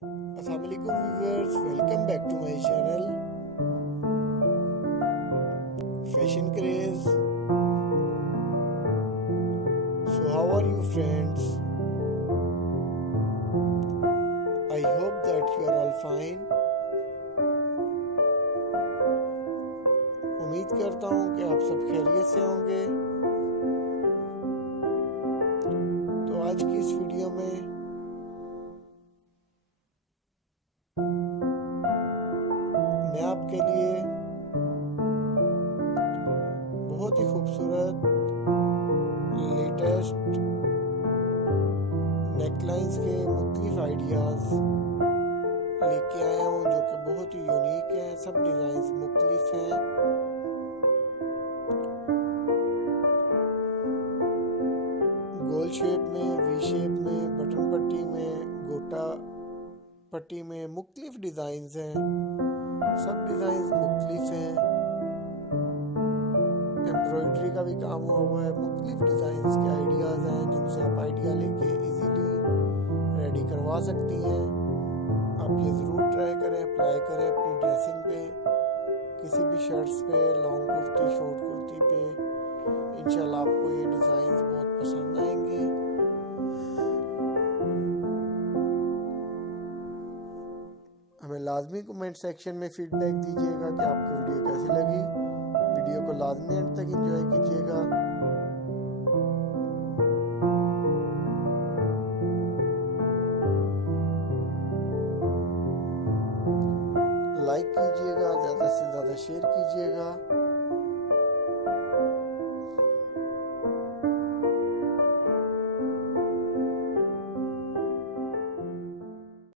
Assalamualaikum viewers, welcome back to my channel Fashion Craze. So how are you friends? I hope that you are all fine. उम्मीद करता हूँ कि आप सब खैरियत से होंगे। तो आज की इस वीडियो में मैं आपके लिए बहुत ही खूबसूरत लेटेस्ट नेकलाइंस के मुख्तलिफ आइडियाज़ लेके आया हूँ जो कि बहुत ही यूनिक हैं। सब डिज़ाइंस मुख्तलिफ हैं। गोल शेप में, वी शेप में, बटन पट्टी में, गोटा पट्टी में मुख्तलिफ डिज़ाइंस हैं। सब डिज़ाइंस मुख्तलिफ हैं। एम्ब्रॉयडरी का भी काम हुआ है। मुख्तलिफ डिज़ाइंस के आइडियाज़ हैं जिनसे आप आइडिया लेके इजीली रेडी करवा सकती हैं। आप ये ज़रूर ट्राई करें, अप्लाई करें अपनी ड्रेसिंग पे, किसी भी शर्ट्स पे, लॉन्ग कुर्ती, शॉर्ट कुर्ती पे। इंशाल्लाह आपको ये डिज़ाइंस बहुत पसंद आएंगे। हमें लाजमी कमेंट सेक्शन में फीडबैक दीजिएगा कि आपको वीडियो कैसी लगी। वीडियो को लाजमी एंड तक एंजॉय कीजिएगा। लाइक कीजिएगा, ज़्यादा से ज़्यादा शेयर कीजिएगा।